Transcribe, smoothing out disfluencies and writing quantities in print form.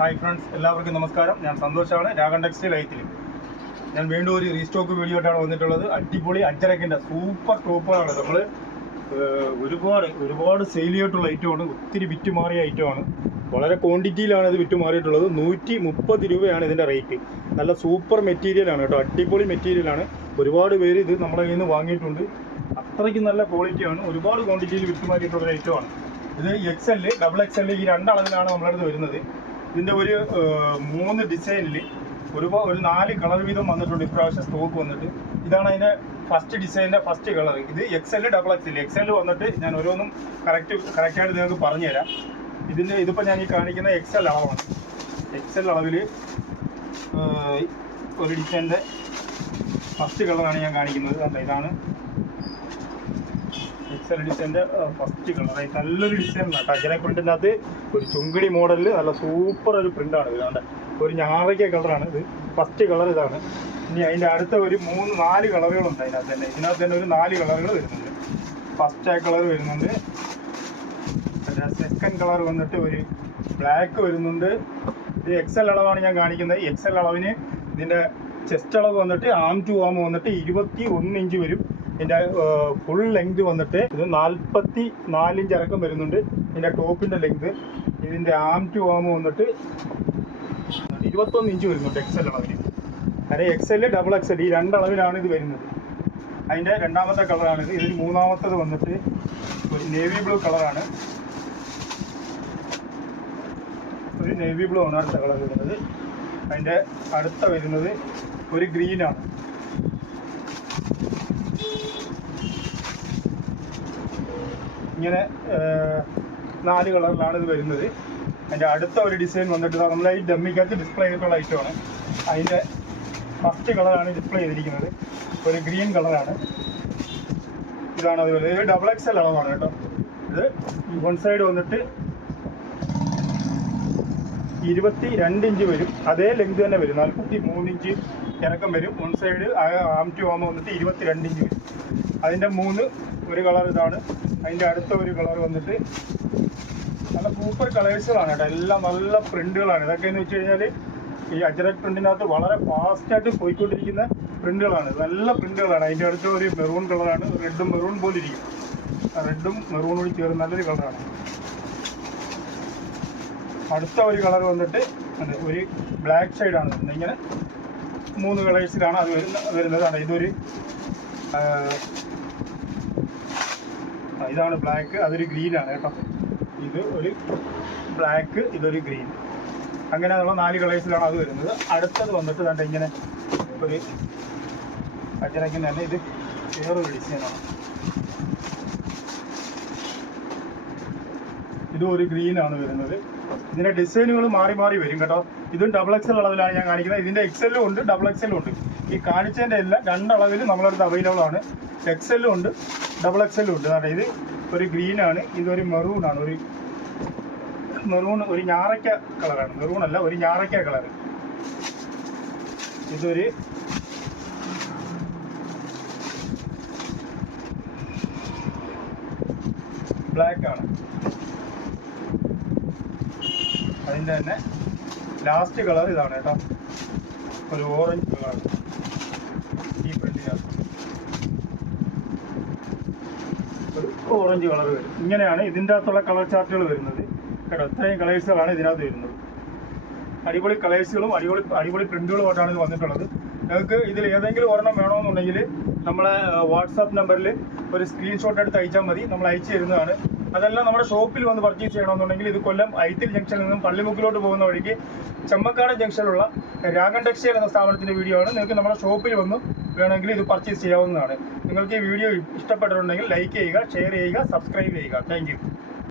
Hi friends, എല്ലാവർക്കും നമസ്കാരം. ഞാൻ സന്തോഷാണ്, രാഗൺ ടെക്സ്റ്റൈൽ ഐത്തിൽ. ഞാൻ വീണ്ടും ഒരു റീസ്റ്റോക്ക് വീഡിയോ ആയിട്ടാണ് വന്നിട്ടുള്ളത്. അടിപൊളി അജ്രക്കിൻ്റെ സൂപ്പർ ടോപ്പുകളാണ്. നമ്മൾ ഒരുപാട് സെയിൽ ചെയ്തിട്ടുള്ള ഐറ്റമാണ്. ഒത്തിരി വിറ്റ് മാറിയ ഐറ്റമാണ്. വളരെ ക്വാണ്ടിറ്റിയിലാണ് ഇത് വിറ്റ് മാറിയിട്ടുള്ളത്. 130 രൂപയാണ് ഇതിൻ്റെ റേറ്റ്. നല്ല സൂപ്പർ മെറ്റീരിയലാണ് കേട്ടോ, അടിപൊളി മെറ്റീരിയലാണ്. ഒരുപാട് പേര് ഇത് നമ്മുടെ കയ്യിൽ നിന്ന് വാങ്ങിയിട്ടുണ്ട്. അത്രയ്ക്ക് നല്ല ക്വാളിറ്റിയാണ്. ഒരുപാട് ക്വാണ്ടിറ്റിയിൽ വിറ്റ് മാറിയിട്ടുള്ള ഐറ്റമാണ് ഇത്. XL, XXL ഈ രണ്ടളവിലാണ് നമ്മുടെ അടുത്ത് വരുന്നത്. ഇതിൻ്റെ ഒരു 3 ഡിസൈനിൽ ഒരു 4 കളർ വീതം വന്നിട്ടുണ്ട് ഇപ്രാവശ്യം സ്റ്റോക്ക് വന്നിട്ട്. ഇതാണ് അതിൻ്റെ ഫസ്റ്റ് ഡിസൈനിൻ്റെ ഫസ്റ്റ് കളർ. ഇത് XL, XXL. XL വന്നിട്ട് ഞാൻ ഓരോന്നും കറക്റ്റായിട്ട് നിങ്ങൾക്ക് പറഞ്ഞുതരാം. ഇതിപ്പോൾ ഞാൻ ഈ കാണിക്കുന്ന XL അളവാണ്. XL അളവിൽ ഒരു ഡിസൈനിൻ്റെ ഫസ്റ്റ് കളറാണ് ഞാൻ കാണിക്കുന്നത്. അല്ല, ഇതാണ് XL ഡിസൈൻ്റെ ഫസ്റ്റ് കളർ. നല്ലൊരു ഡിസൈനാണ് കേട്ടോ. അജന പ്രിൻറ്റിൻ്റെ അകത്ത് ഒരു ചുങ്കിടി മോഡലിൽ നല്ല സൂപ്പർ ഒരു പ്രിൻ്റാണ്. ഇതാണ്ട് ഒരു ഞാറയ്ക്ക കളറാണ് ഇത്. ഫസ്റ്റ് കളർ ഇതാണ്. ഇനി അതിൻ്റെ അടുത്ത ഒരു 4 കളറുകളുണ്ട് അതിനകത്ത് തന്നെ. ഇതിനകത്ത് തന്നെ ഒരു 4 കളറുകൾ വരുന്നുണ്ട്. ഫസ്റ്റ് കളർ വരുന്നുണ്ട്. സെക്കൻഡ് കളർ വന്നിട്ട് ഒരു ബ്ലാക്ക് വരുന്നുണ്ട്. ഇത് XL അളവാണ് ഞാൻ കാണിക്കുന്നത്. XL അളവിന് ഇതിൻ്റെ ചെസ്റ്റ് അളവ് വന്നിട്ട് ആം ടു ആം വന്നിട്ട് 21 ഇഞ്ച് വരും. ഇതിൻ്റെ ഫുൾ ലെങ്ത് വന്നിട്ട് ഇത് 44 ഇഞ്ച് ഇറക്കം വരുന്നുണ്ട്. ഇതിൻ്റെ ടോപ്പിൻ്റെ ലെങ്ത്. ഇതിൻ്റെ ആം ടു ആം വന്നിട്ട് 21 ഇഞ്ച് വരുന്നുണ്ട് XL അളവിന്. അതായത് XL, XXL ഈ രണ്ടളവിലാണ് ഇത് വരുന്നത്. അതിൻ്റെ രണ്ടാമത്തെ കളറാണിത്. ഇതിൽ മൂന്നാമത്തത് വന്നിട്ട് ഒരു നേവി ബ്ലൂ കളറാണ്. ഒരു നേവി ബ്ലൂ ആണ് അടുത്ത കളർ വരുന്നത്. അതിൻ്റെ അടുത്ത വരുന്നത് ഒരു ഗ്രീനാണ്. ഇങ്ങനെ 4 കളറിലാണ് ഇത് വരുന്നത്. അതിൻ്റെ അടുത്ത ഒരു ഡിസൈൻ വന്നിട്ട് നമ്മളെ ഈ ഡമ്മിക്കകത്ത് ഡിസ്പ്ലേ ചെയ്തിട്ടുള്ള ഐറ്റമാണ്. അതിൻ്റെ ഫസ്റ്റ് കളറാണ് ഡിസ്പ്ലേ ചെയ്തിരിക്കുന്നത്. ഒരു ഗ്രീൻ കളറാണ്. ഇതാണ് അത് വരുന്നത്. ഇത് XXL അളവാണ് കേട്ടോ. ഇത് വൺ സൈഡ് വന്നിട്ട് 22 ഇഞ്ച് വരും. അതേ ലെങ്ത് തന്നെ വരും. 43 ഇഞ്ച് ഇറക്കം വരും. വൺ സൈഡ് ആം ടു ആം വന്നിട്ട് 22 ഇഞ്ച് വരും. അതിൻ്റെ ഒരു കളർ ഇതാണ്. അതിൻ്റെ അടുത്ത ഒരു കളർ വന്നിട്ട് നല്ല സൂപ്പർ കളേഴ്സുകളാണ് കേട്ടോ. എല്ലാം നല്ല പ്രിൻ്റുകളാണ്. ഇതൊക്കെ എന്ന് വെച്ച് കഴിഞ്ഞാൽ ഈ അജ്രക് പ്രിൻറ്റിനകത്ത് വളരെ ഫാസ്റ്റായിട്ട് പോയിക്കൊണ്ടിരിക്കുന്ന പ്രിൻ്റുകളാണ്. നല്ല പ്രിൻ്റുകളാണ്. അതിൻ്റെ അടുത്ത ഒരു മെറൂൺ കളറാണ്. റെഡും മെറൂൺ പോലെ ഇരിക്കും. റെഡും മെറൂൺ കൂടി ചേർന്ന് നല്ലൊരു കളറാണ്. അടുത്ത ഒരു കളർ വന്നിട്ട് ഒരു ബ്ലാക്ക് ഷെയ്ഡാണ് വരുന്നത്. ഇങ്ങനെ 3 കളേഴ്സിലാണ് അത് വരുന്നതാണ്. ഇതാണ് ബ്ലാക്ക്. അതൊരു ഗ്രീനാണ് കേട്ടോ. ഇത് ഒരു ബ്ലാക്ക്, ഇതൊരു ഗ്രീൻ. അങ്ങനെയുള്ള 4 കളേഴ്സിലാണ് അത് വരുന്നത്. അടുത്തത് വന്നിട്ട് കണ്ട ഇങ്ങനെ ഒരു അജരക്കിന് തന്നെ ഇത് വേറൊരു ഡിസൈനാണ്. ഇതും ഒരു ഗ്രീനാണ് വരുന്നത്. ഇതിൻ്റെ ഡിസൈനുകൾ മാറി മാറി വരും കേട്ടോ. ഇതും XXL അളവിലാണ് ഞാൻ കാണിക്കുന്നത്. ഇതിൻ്റെ XL ഉണ്ട്, XXL ഉണ്ട്. ഈ കാണിച്ചതിൻ്റെ എല്ലാം 2 അളവിൽ നമ്മളടുത്ത് അവൈലബിൾ ആണ്. XL ഉണ്ട്, XXL ഉണ്ട്. അതായത് ഇത് ഒരു ഗ്രീനാണ്. ഇതൊരു മെറൂണാണ്. ഒരു മെറൂൺ, ഒരു ഞാറയ്ക്ക കളറാണ്. മെറൂണല്ല, ഒരു ഞാറയ്ക്ക കളർ. ഇതൊരു ബ്ലാക്ക് ആണ്. അതിൻ്റെ തന്നെ ലാസ്റ്റ് കളർ ഇതാണ് കേട്ടോ. ഒരു ഓറഞ്ച് കളർ. ഈ പ്രിന്റിനകത്ത് ഒരു ഓറഞ്ച് കളർ വരും. ഇങ്ങനെയാണ് ഇതിൻ്റെ അകത്തുള്ള കളർ ചാർട്ടുകൾ വരുന്നത് കേട്ടോ. ഇത്രയും കളേഴ്സുകളാണ് ഇതിനകത്ത് വരുന്നത്. അടിപൊളി കളേഴ്സുകളും അടിപൊളി പ്രിന്റുകളുമായിട്ടാണ് ഇത് വന്നിട്ടുള്ളത്. നിങ്ങൾക്ക് ഇതിൽ ഏതെങ്കിലും ഒരെണ്ണം വേണമെന്നുണ്ടെങ്കിൽ നമ്മളെ വാട്സാപ്പ് നമ്പറിൽ ഒരു സ്ക്രീൻഷോട്ട് എടുത്ത് അയച്ചാൽ മതി. നമ്മൾ അയച്ചു തരുന്നതാണ്. അതെല്ലാം നമ്മുടെ ഷോപ്പിൽ വന്ന് പർച്ചേസ് ചെയ്യണമെന്നുണ്ടെങ്കിൽ ഇത് കൊല്ലം ഐത്തിൽ ജംഗ്ഷനിൽ നിന്നും പള്ളിമുക്കിലോട്ട് പോകുന്ന വഴിക്ക് ചെമ്മക്കാട് ജംഗ്ഷനിലുള്ള രാഗൺ ടെക്സ്റ്റൈൽ എന്ന സ്ഥാപനത്തിൻ്റെ വീഡിയോ ആണ്. നിങ്ങൾക്ക് നമ്മുടെ ഷോപ്പിൽ വന്ന് വേണമെങ്കിൽ ഇത് പർച്ചേസ് ചെയ്യാവുന്നതാണ്. നിങ്ങൾക്ക് ഈ വീഡിയോ ഇഷ്ടപ്പെട്ടിട്ടുണ്ടെങ്കിൽ ലൈക്ക് ചെയ്യുക, ഷെയർ ചെയ്യുക, സബ്സ്ക്രൈബ് ചെയ്യുക. Thank you.